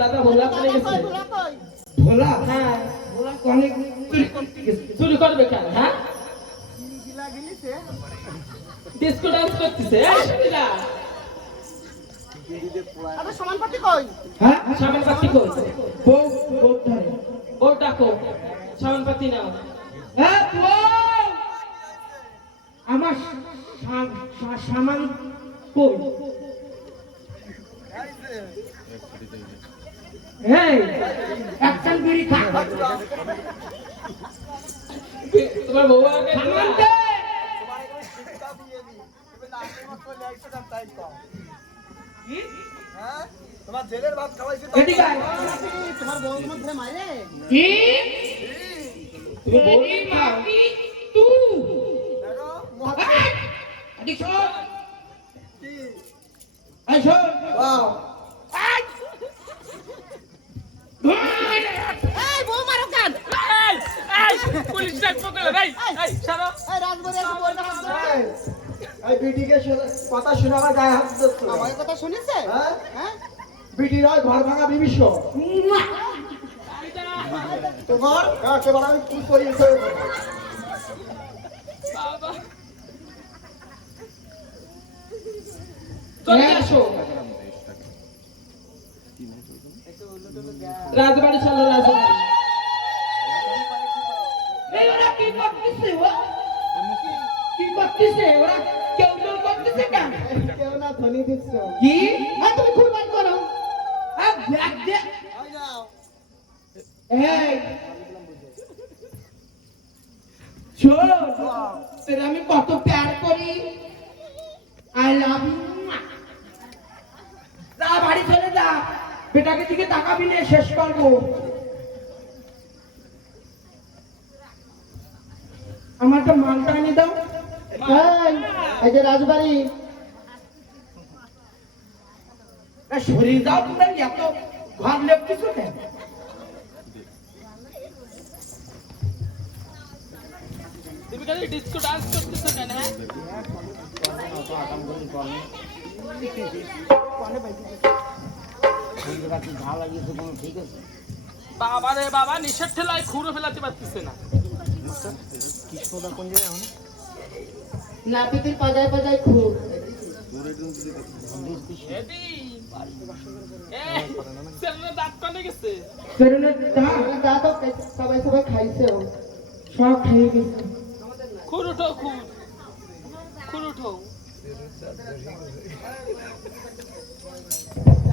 দাদা ভোলা করে গেছে। ভোলা? হ্যাঁ ভোলা অনেক চুরি করবে কেন? হ্যাঁ ডিস্কো ডান্স করতেছে। এই শুনিলা আরে সমানপাতি কই? হ্যাঁ সামানপাতি কই? বউ বউ ধরে ও ডাকো সামানপাতি নাও। হ্যাঁ বউ আমার সামান কই? এই একটা বিড়ি খা। তোমার বউ আগে সামান দে। তোমার জেলের ভাত খাওয়াইছি তো। এদিকে আয়। তোমার বউর মধ্যে মারে কি? তুমি বউ এই মাটি তুই। দেখো, এদিকে শোন। কি? এই শোন। বাহ, এই। এই বউ মারো কেন? পুলিশ ডাকবো কেন? এই ছাড়ো। এই রাজবাড়ি এসে বউটা হাত ধরে। এই, এই বিটিকে কথা শুনে আমার গায়ে হাত দিচ্ছ। আমার কথা শুনেছে? হ্যাঁ? হ্যাঁ? বিটির হয় ঘর ভাঙা বিবিষ। তোমার একেবারে আমি কি করি বাবা চলে আসো। রাজবাড়ি চলো রাজবাড়ি। এই ওরা কি করতেছে? কি করতেছে ওরা? কেউ কেউ করতেছে কেন? কেউ না ধনী দিচ্ছ। কি? এই তুমি খুল বাই করো। ব্যাগ দে। এই শোন, তোর আমি কত প্যার করি। I love you. যা বাড়ি চলে যা, বেটাকে দিকে তাকাবি না, শেষ করবো। আমার তো মালটা এনে দাও। এই যে রাজবাড়ি শরীর দাও, তোমরা এত ঘর লেপ কিছু কেন? তুমি খালি ডিস্কো ডান্স করতেছো কেন? বাবা রে বাবা, নিষেধ ঠেলায় খুঁড়ো ফেলাতে পারতেছে না। নাপিতের পাজায় পাজায় খুব। এদি ছেলেরা দাঁত কানে গেছে। ফেরনের দাও, তা তো সবাই সবাই খাইছে ও। সব খেয়ে গেছে। খুঁড় উঠো, খুঁড় উঠো।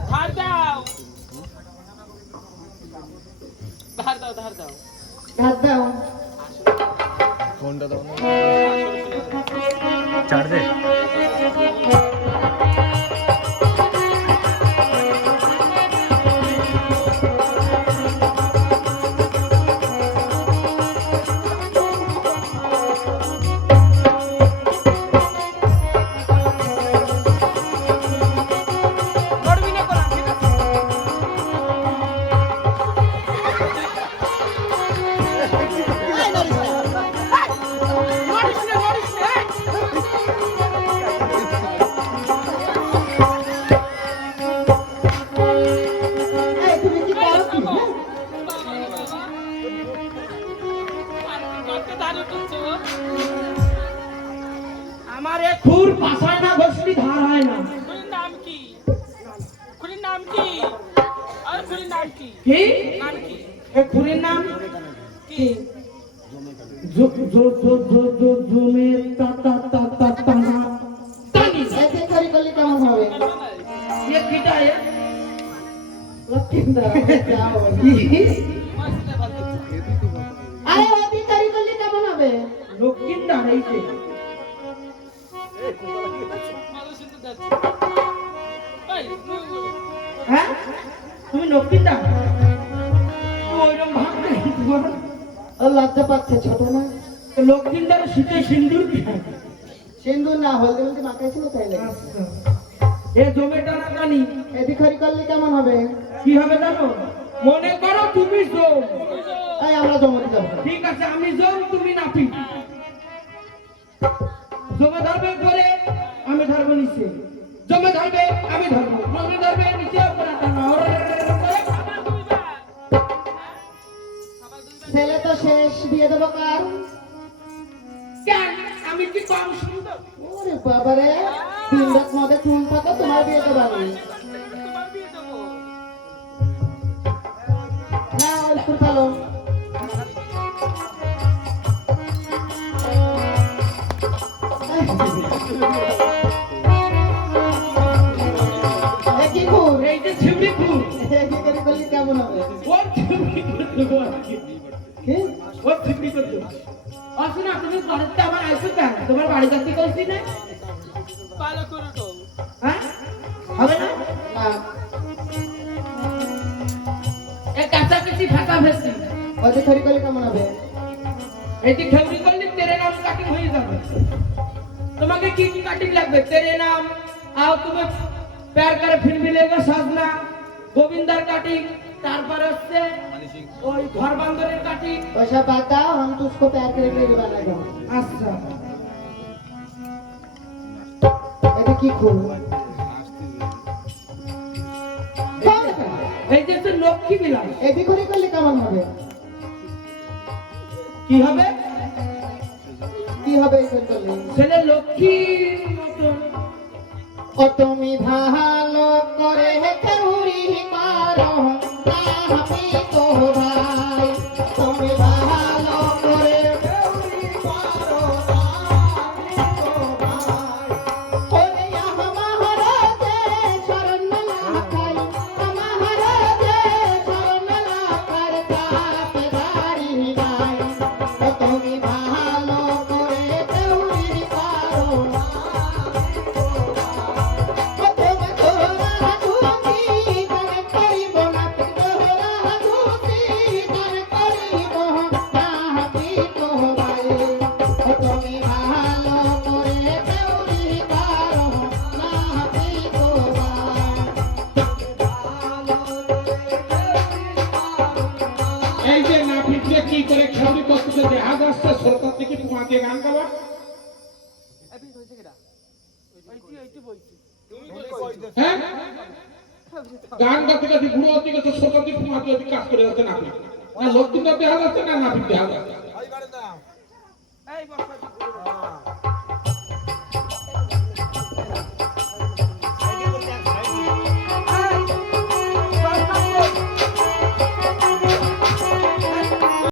ধার দাও, ধার দাও, ধার দাও। ভাত দাও। চার্জ দে। করবি না করা, ঠিক আছে? এই নরিস না। নড়িস না, নড়িস না, এই। এই তুমি কি করো কি? বাবা রে বাবা। কত ধার উঠছো? আমার এ খুর পাশায় না বসলি ধার হয় না। খুড়ির নাম কি? খুড়ির নাম কি? আর খুড়ির নাম কি? কি? নাম কি? এ খুরের নাম কি? জমে তা তা তা তা তা না তানি। এতে করি করলে কেমন হবে? ये किटा है? লক্ষ্মীন্দর যাও। আরে অতি করি করলে কেমন হবে? লক্ষিন্দা হইছে। হ্যাঁ তুমি লক্ষিন্দা? ওইরকম ভাবতে ও লজ্জা পাচ্ছে, ছোট না? লক্ষিন্দার শীতে সিন্দুর খায়। সিন্দুর না হলদি হলদি মাখাইছিল তাই লাগে। এ জমেটা না জানি এদি করি করলে কেমন হবে? কি হবে জানো? মনে করো তুমি জম, এই আমরা জমতে যাবো। ঠিক আছে আমি জম তুমি নাপি। জমে ধরবে বলে আমি ধরবো নিচে, জমে ধরবে আমি ধরবো, জমে ধরবে নিচে উপরে টানা বেশ বিয়ে দেবো কার? কেন আমি কি কম সুন্দর? ওরে বাবারে, দিন রাত মধ্যে চুল থাকো, তোমার বিয়ে দেবো আমি। তোমার বিয়ে দেবো। না একটু ভালো। কি ফুল? এই যে ছিবড়ি ফুল, কি করে করলে কেমন হবে? ওর ছিবড়ি করতে হবে আর কি। কি? ওর ছিবড়ি করতে হবে। অশোনা, তুমি ঘরেতে আমার আইসো কেন? তোমার বাড়ি যাতে করছি না? ভালো করে দাও। হ্যাঁ, হবে না? না, এই কাছাকাছি ফাঁকা ফেলছি। ওদের খড়ি করলে কেমন হবে? এটি খেউরি করলে তেরে নাম কাটিং হয়ে যাবে। তোমাকে কি কি কাটিং লাগবে? তেরে নাম, आओ तुम्हें प्यार कर फिर मिलेगा साजना, गोविंदर काटिंग, তারপর হচ্ছে ওই ঘর বান্দরের কাটিং। पैसा पाता हम तो उसको प्यार करेंगे बनाएगा। আচ্ছা, এটা কি ফুল? এই যে তো লক্ষ্মী বিলাস। এটি খড়ি করলে কেমন হবে? কি হবে? কি হবে এই খড়ি করলে? ছেলে লক্ষ্মীর মতন। ও তুমি ভালো করে কেউরি করো না আমি তো ভাই, তুমি ভালো করে কেউরি করো না আমি তো ভাই। ওরে মহারাজে শরণ লাখাই, মহারাজে শরণ লাখার কাছে দাঁড়ি নাই। ও তুমি ভালো করে কেউরি করো না এই যে নাপিতকে কি করে খেয়ালি করতেছে দেখা যাচ্ছে সরকার থেকে তোমাকে গান গাওয়া। এই হইছে কিডা? ওইটি বলছি। হ্যাঁ, গান গাতে গাতে বুড়ো হতে গেছে সরকার থেকে তোমাকে কাজ করে যাচ্ছে নাপিত। না লোক কিন্তু দেখা যাচ্ছে না নাপিত দেখা যাচ্ছে। এই বসা